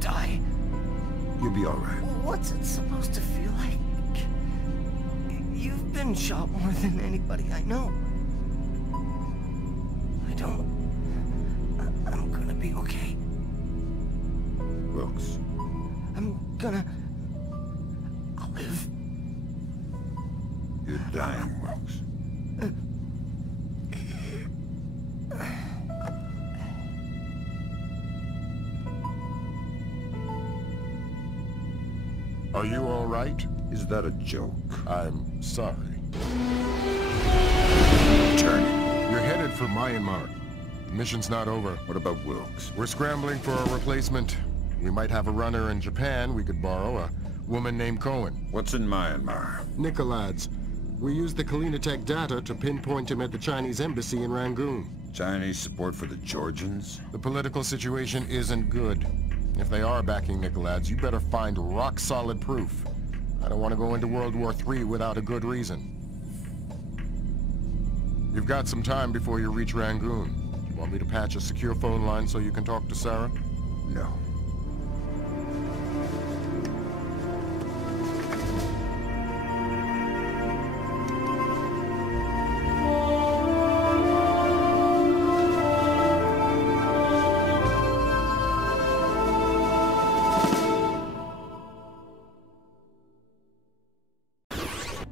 die. You'll be all right. What's it supposed to feel like? You've been shot more than anybody I know. I'm gonna be okay. Wilkes. I'll live. You're dying, Wilkes. Are you all right? Is that a joke? I'm sorry. Turning. You're headed for Myanmar. The mission's not over. What about Wilkes? We're scrambling for a replacement. We might have a runner in Japan we could borrow, a woman named Cohen. What's in Myanmar? Nikolads. We used the Kalinatech data to pinpoint him at the Chinese embassy in Rangoon. Chinese support for the Georgians? The political situation isn't good. If they are backing Nikolads, you better find rock-solid proof. I don't want to go into World War III without a good reason. You've got some time before you reach Rangoon. Want me to patch a secure phone line so you can talk to Sarah? No.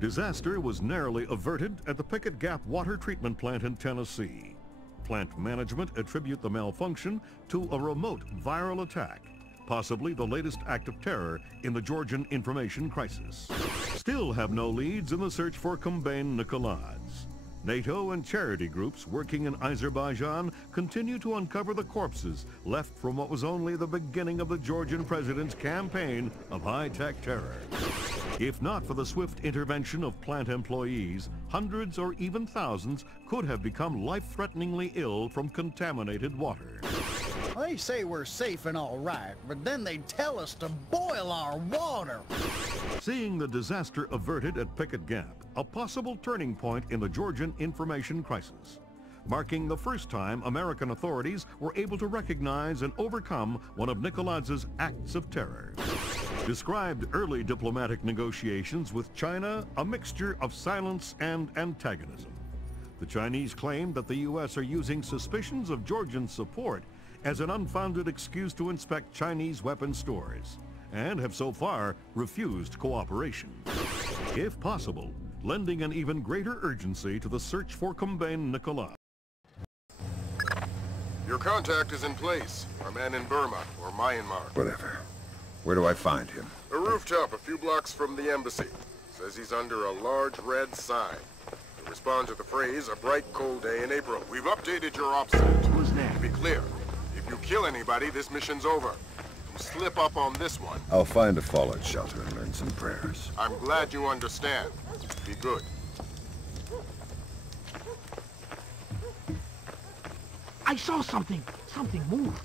Disaster was narrowly averted at the Pickett Gap water treatment plant in Tennessee. Plant management attribute the malfunction to a remote viral attack, possibly the latest act of terror in the Georgian information crisis. Still have no leads in the search for Kumbain Nikolads. NATO and charity groups working in Azerbaijan continue to uncover the corpses left from what was only the beginning of the Georgian president's campaign of high-tech terror. If not for the swift intervention of plant employees, hundreds or even thousands could have become life-threateningly ill from contaminated water. They say we're safe and all right, but then they tell us to boil our water. Seeing the disaster averted at Pickett Gap, a possible turning point in the Georgian information crisis, marking the first time American authorities were able to recognize and overcome one of Nikolads' acts of terror. Described early diplomatic negotiations with China a mixture of silence and antagonism. The Chinese claimed that the U.S. are using suspicions of Georgian support as an unfounded excuse to inspect Chinese weapons stores, and have so far refused cooperation. If possible, lending an even greater urgency to the search for Kumbain Nikolad. Your contact is in place. Our man in Burma, or Myanmar. Whatever. Where do I find him? A rooftop a few blocks from the embassy. Says he's under a large red sign. To respond to the phrase, a bright cold day in April. We've updated your ops set. Who's there? To be clear, if you kill anybody, this mission's over. You slip up on this one. I'll find a fallout shelter and learn some prayers. I'm glad you understand. Be good. I saw something. Something move.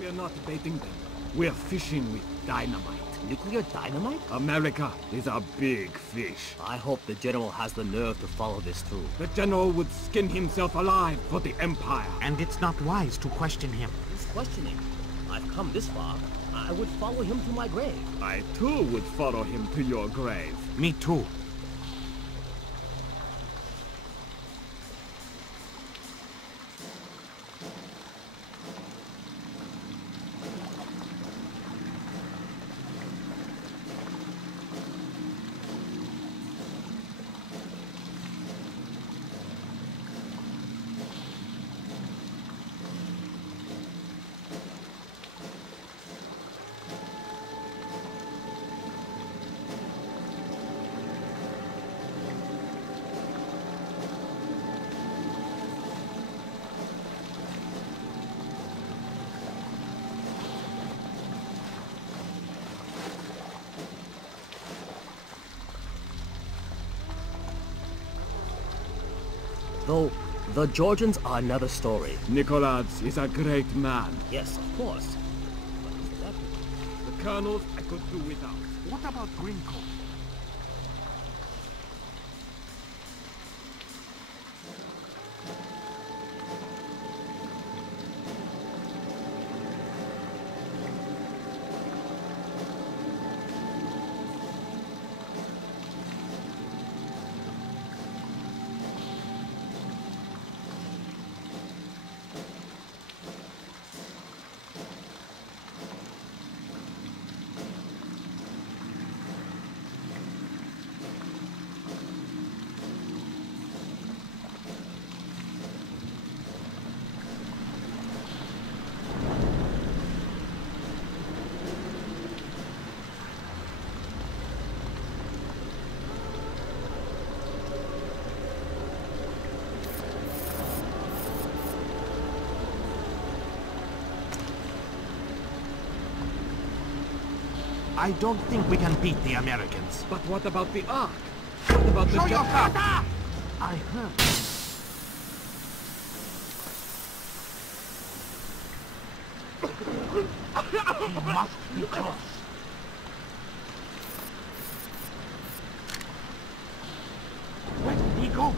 We are not baiting them. We are fishing with dynamite. Nuclear dynamite? America is a big fish. I hope the General has the nerve to follow this through. The General would skin himself alive for the Empire. And it's not wise to question him. Who's questioning? I've come this far. I would follow him to my grave. I too would follow him to your grave. Me too. Though, the Georgians are another story. Nicholas is a great man. Yes, of course. But is that... The colonels I could do without. What about Grinko? I don't think we can beat the Americans. But what about the Ark? What about the... Show yourself! I heard. He must be close. Where did he go?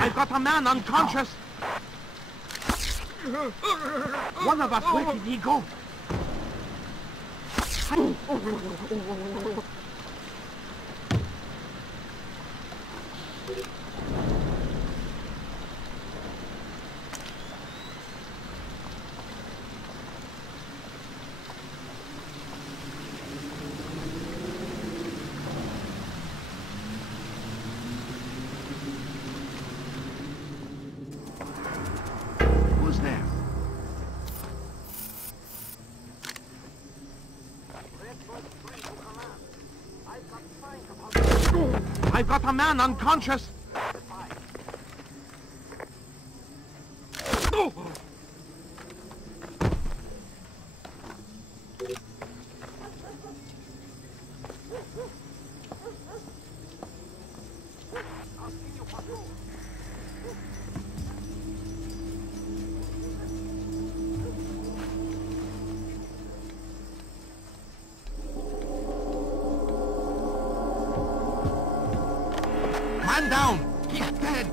I've got a man unconscious. One of us, where did he go? Who's there? I've got a man unconscious. Man down! He's dead!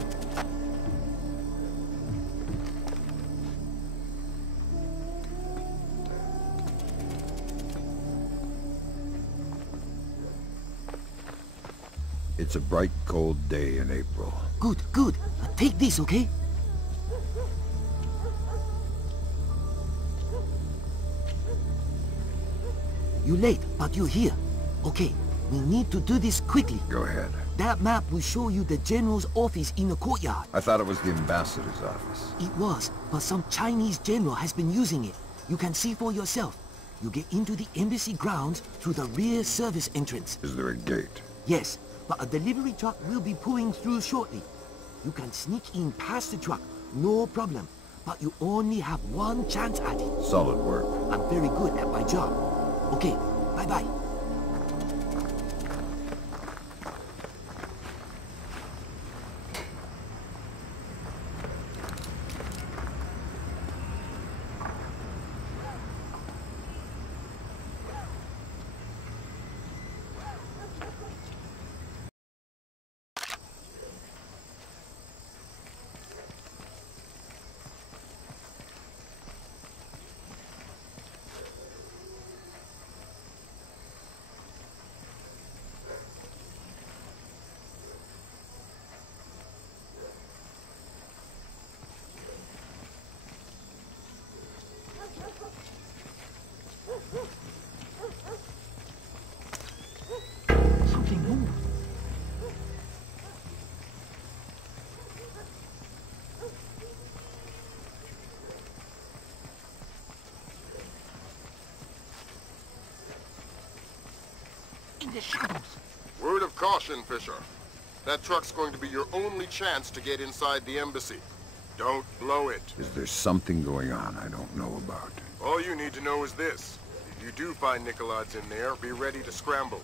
It's a bright, cold day in April. Good, good. Take this, okay? You're late, but you're here. Okay, we need to do this quickly. Go ahead. That map will show you the general's office in the courtyard. I thought it was the ambassador's office. It was, but some Chinese general has been using it. You can see for yourself. You get into the embassy grounds through the rear service entrance. Is there a gate? Yes, but a delivery truck will be pulling through shortly. You can sneak in past the truck, no problem. But you only have one chance at it. Solid work. I'm very good at my job. Okay, bye-bye. in the shadows. Word of caution, Fisher. That truck's going to be your only chance to get inside the embassy. Don't blow it. Is there something going on I don't know about? All you need to know is this. If you do find Nicolaids in there, be ready to scramble.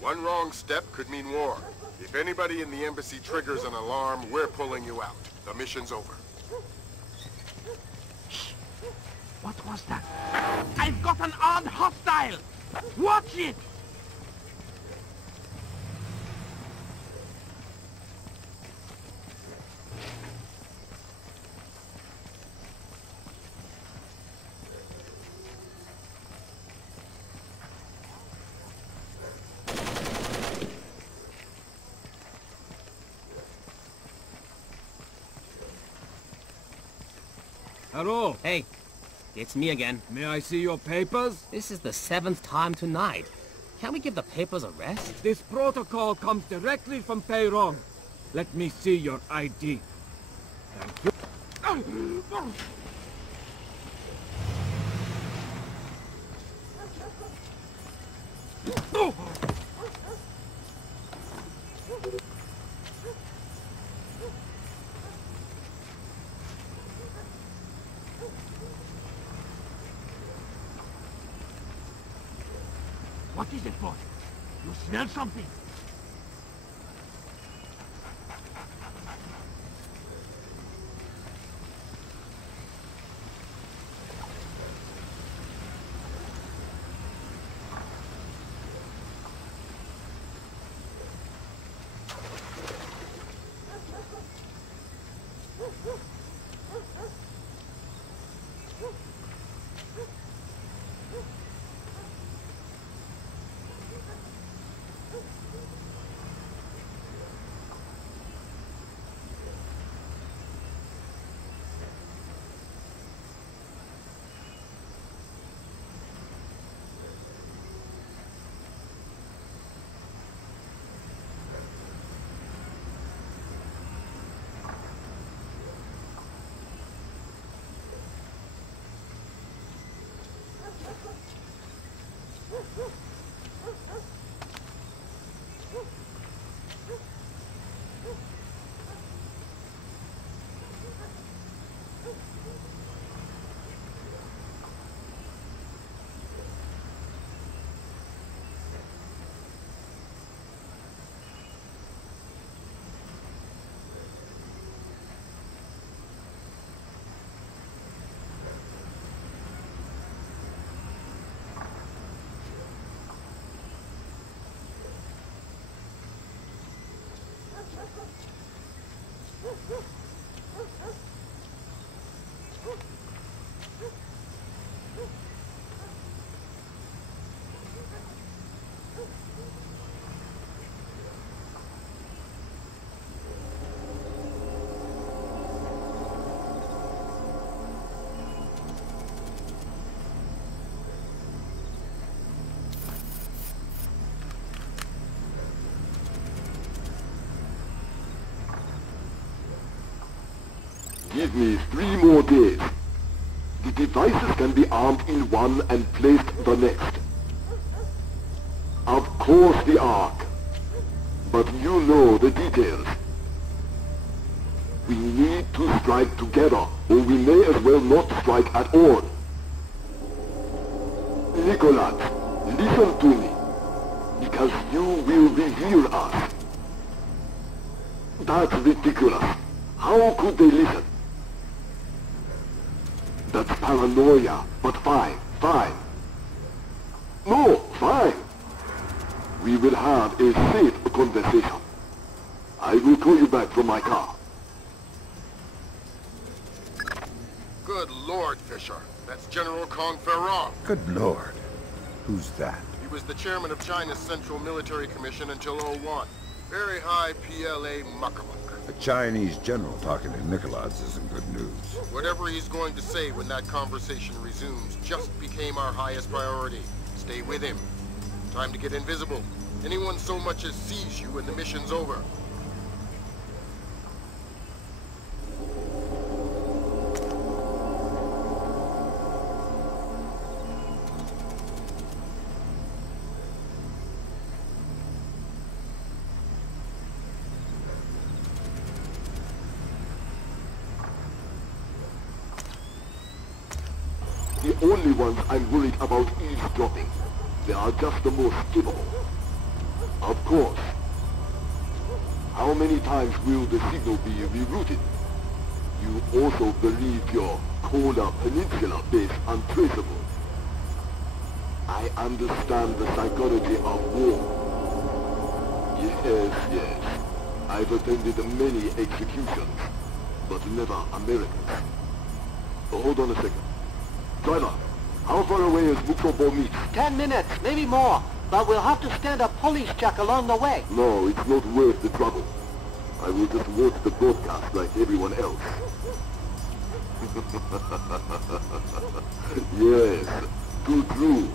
One wrong step could mean war. If anybody in the embassy triggers an alarm, we're pulling you out. The mission's over. What was that? I've got an armed hostile! Watch it! Hello. Hey, it's me again. May I see your papers? This is the 7th time tonight. Can't we give the papers a rest? This protocol comes directly from Peyrong. Let me see your ID. Thank you. What is it, boy? You smell something? Give me 3 more days. The devices can be armed in one and placed the next. Of course the Ark. But you know the details. We need to strike together, or we may as well not strike at all. Nicholas, listen to me, because you will reveal us. That's ridiculous. How could they listen? That's paranoia, but fine. No, fine. We will have a safe conversation. I will call you back from my car. Good Lord, Fisher. That's General Kong Ferrong. Good Lord. Who's that? He was the chairman of China's Central Military Commission until '01. Very high PLA muckamuck. A Chinese general talking to Nicolaids isn't good news. Whatever he's going to say when that conversation resumes just became our highest priority. Stay with him. Time to get invisible. Anyone so much as sees you and the mission's over. only ones I'm worried about eavesdropping. They are just the most capable. Of course. How many times will the signal be rerouted? You also believe your Kola Peninsula base untraceable. I understand the psychology of war. Yes. I've attended many executions, but never Americans. Hold on a second. Driver, how far away is Muksobo Meet? 10 minutes, maybe more. But we'll have to stand a police check along the way. No, it's not worth the trouble. I will just watch the broadcast like everyone else. Yes, too true.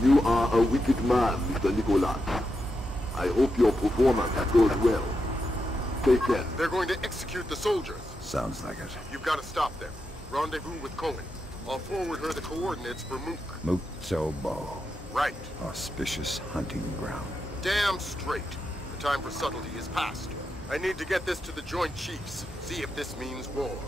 You are a wicked man, Mr. Nicholas. I hope your performance goes well. Take care. They're going to execute the soldiers. Sounds like it. You've got to stop them. Rendezvous with Cohen. I'll forward her the coordinates for Mook. Muksobo. Right. Auspicious hunting ground. Damn straight. The time for subtlety is past. I need to get this to the Joint Chiefs. See if this means war.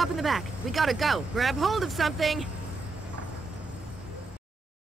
Hop in the back. We gotta go. Grab hold of something.